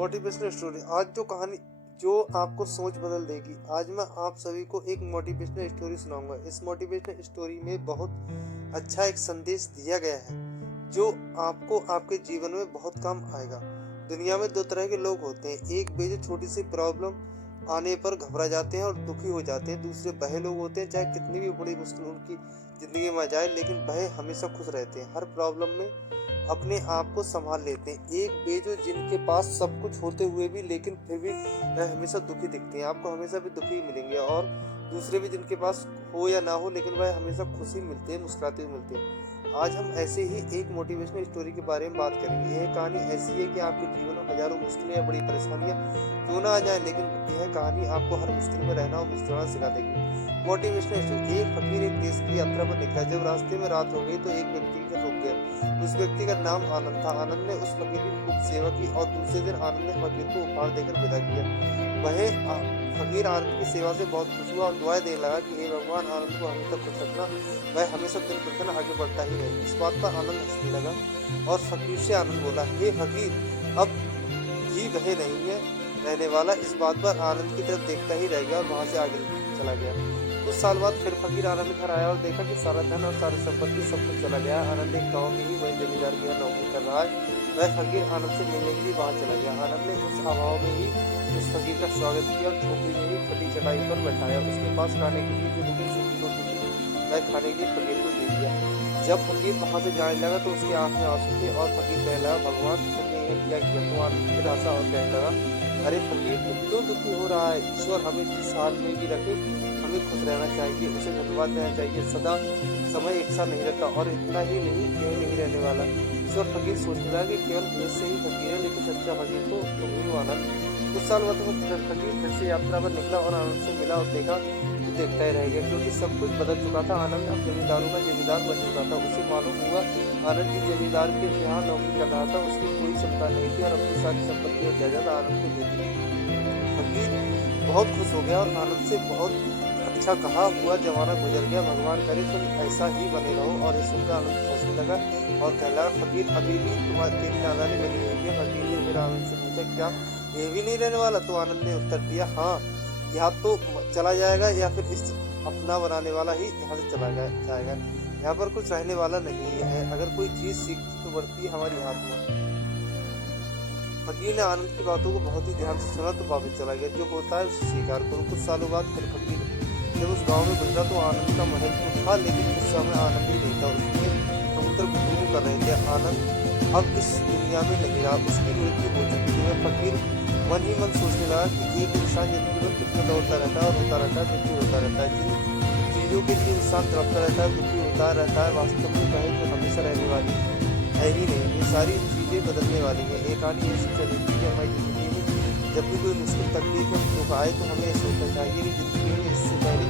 Motivational story. आज जो आपको सोच बदल देगी। आज मैं आप सभी को एक मोटिवेशनल स्टोरी सुनाऊंगा। इस मोटिवेशनल स्टोरी में बहुत अच्छा एक संदेश दिया गया है जो आपको आपके जीवन में बहुत काम आएगा। दुनिया में दो तरह के लोग होते हैं, एक वे जो छोटी सी प्रॉब्लम आने पर घबरा जाते हैं और दुखी हो जाते हैं। दूसरे वह लोग होते हैं चाहे कितनी भी बड़ी मुश्किल उनकी जिंदगी में आ जाए लेकिन वह हमेशा खुश रहते हैं, हर प्रॉब्लम में अपने आप को संभाल लेते हैं। एक वे जो जिनके पास सब कुछ होते हुए भी लेकिन फिर भी वह हमेशा दुखी दिखते हैं, आपको हमेशा भी दुखी मिलेंगे। और दूसरे भी जिनके पास हो या ना हो लेकिन वह हमेशा खुशी मिलते हैं, मुस्कुराते हुए मिलते हैं। आज हम ऐसे ही एक मोटिवेशनल स्टोरी के बारे में बात करेंगे। यह कहानी ऐसी है कि आपके जीवन में हजारों मुश्किलें या बड़ी परेशानियां क्यों ना आ जाए लेकिन यह कहानी आपको हर मुश्किल में रहना और मुस्कुराना सिखा देगी। Motivational story. एक फकीर एक देश की यात्रा पर निकला। जब रास्ते में रात हो गई तो एक व्यक्ति का रुक गया। उस व्यक्ति का नाम आनंद था। आनंद ने उस फकीर की खूब सेवा की और दूसरे दिन आनंद ने फकीर को उपहार देकर विदा किया। वह फकीर आनंद की सेवा से बहुत खुश हुआ और दुआएं देने लगा कि हे भगवान, आनंद को हमेशा खुश रखना, वह हमेशा दिन प्रतिदिन आगे बढ़ता ही रहे। इस बात पर आनंद हंसने लगा और फकीर से आनंद बोला, हे फकीर, अब भी वह नहीं है रहने वाला। इस बात पर आनंद की तरफ देखता ही रह गया और वहां से आगे चला गया। कुछ साल बाद फिर फकीर आनंद घर आया और देखा कि सारा धन और सारी संपत्ति सब कुछ चला गया। आनंद एक गाँव में ही वही जमींदार की नौकरी कर रहा है। वह फकीर आनंद से मिलने के लिए वहां चला गया। आनंद ने उस अभाव में ही उस फकीर का स्वागत किया और झोपड़ी में ही फटी चटाई पर बैठाया। उसके पास खाने के लिए जो रूखी सूखी रोटी थी वह खाने के लिए फकीर को दे दिया। जब फकीर वहां से जाने लगा तो उसकी आंख में आंसू थे और फकीर कहने लगा, भगवान, तुमने यह क्या किया? तो आनंद फिर हंसा और कहने लगा, अरे फकीर, तुम क्यों दुखी हो रहा है? ईश्वर हमें जिस हाल में भी रखे हमें खुश रहना चाहिए, उसे धन्यवाद देना चाहिए। सदा समय एक सा नहीं रहता और इतना ही नहीं, यह नहीं रहने वाला। ईश्वर फकीर सोचने लगा कि केवल भेद से ही फकीर है लेकिन सच्चा फकीर तो तुम ही हो आनंद। कुछ साल बाद फकीर फिर से यात्रा पर निकला और आनंद से मिला और देखा तो देखता ही रह गया क्योंकि सब कुछ बदल चुका था। आनंद अब जमींदारों का जमींदार बन चुका था। उसे मालूम हुआ आनंद जिस जमींदार के यहाँ नौकरी कर रहा था उसकी कोई क्षमता नहीं थी और अपनी सारी संपत्ति और जायदाद आनंद को दे दी। फकीर बहुत खुश हो गया और आनंद से बहुत अच्छा कहा हुआ जमाना गुजर गया, भगवान करे तुम ऐसा ही बने रहो। और इस सुनकर आनंद हंसने लगा और कहने लगा, फकीर, अभी भी तेरी नादानी बनी हुई है। फकीर ने फिर आनंद से पूछा, क्या ये भी नहीं रहने वाला? तो आनंद ने उत्तर दिया, हाँ, यहाँ तो चला जाएगा या फिर इस अपना बनाने वाला ही यहाँ से चला जाएगा। यहाँ पर कुछ रहने वाला नहीं है। अगर कोई चीज सीखती तो बढ़ती है हमारी आत्मा। फकीर ने आनंद की बातों को बहुत ही ध्यान से सुना तो वापस चला गया। जो होता है उसे स्वीकार करो। कुछ सालों बाद फिर फकीर जब उस गांव में गुजरा तो आनंद का महल तो था लेकिन उस समय आनंद ही नहीं था। उसमें समुद्र गुफ्तगू कर रहे थे। आनंद अब इस दुनिया में नहीं रहा, उसकी मृत्यु हो चुकी थी। वह फकीर मन ही मन सोचने लगा कि एक इंसान जिंदगी में कितना दौड़ता रहता है और होता रहता है, दुखी होता रहता है। जिन चीजों के लिए इंसान तड़पता रहता है, दुखी होता रहता है, वास्तव में वह तो हमेशा रहने वाली है ही नहीं। ये सारी चीजें बदलने वाली है। एक कहानी ऐसी चली थी कि हमारी जिंदगी में जब भी कोई मुश्किल तकलीफ और दुख आए तो हमें सोचना चाहिए कि जिंदगी में इससे पहले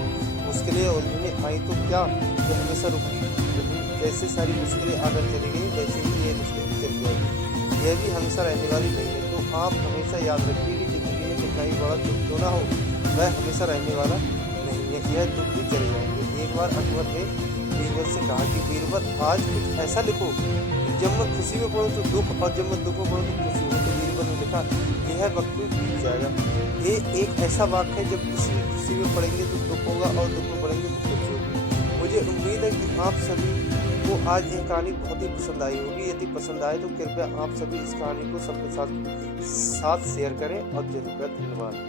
मुश्किलें और उन्हें आई तो क्या ये हमेशा रुकी? जैसे सारी मुश्किलें आकर चली गई वैसे ही ये मुश्किल चली जाएगी, यह भी हमेशा रहने वाली नहीं है। तो आप हमेशा याद रखिए कि जिंदगी में कितना ही बड़ा दुख क्यों ना हो वह हमेशा रहने वाला नहीं है, यह दुख भी चले जाएंगे। एक बार अकबर ने बीरबल से कहा कि बीरबल, आज कुछ ऐसा लिखो जब मैं खुशी में पढ़ूं तो दुख और जब मैं दुख में पढ़ूं तो खुशी हो। तो बीरबल ने लिखा, यह वक्त बीत जाएगा। ये एक ऐसा वाक्य है, जब किसी खुशी में पढ़ेंगे तो दुख होगा और दुख में पढ़ेंगे तो खुशी होगी। मुझे उम्मीद है कि आप सभी को आज यह कहानी बहुत ही पसंद आई होगी। यदि पसंद आए तो कृपया आप सभी इस कहानी को सबके साथ शेयर करें और जरूर करें। धन्यवाद।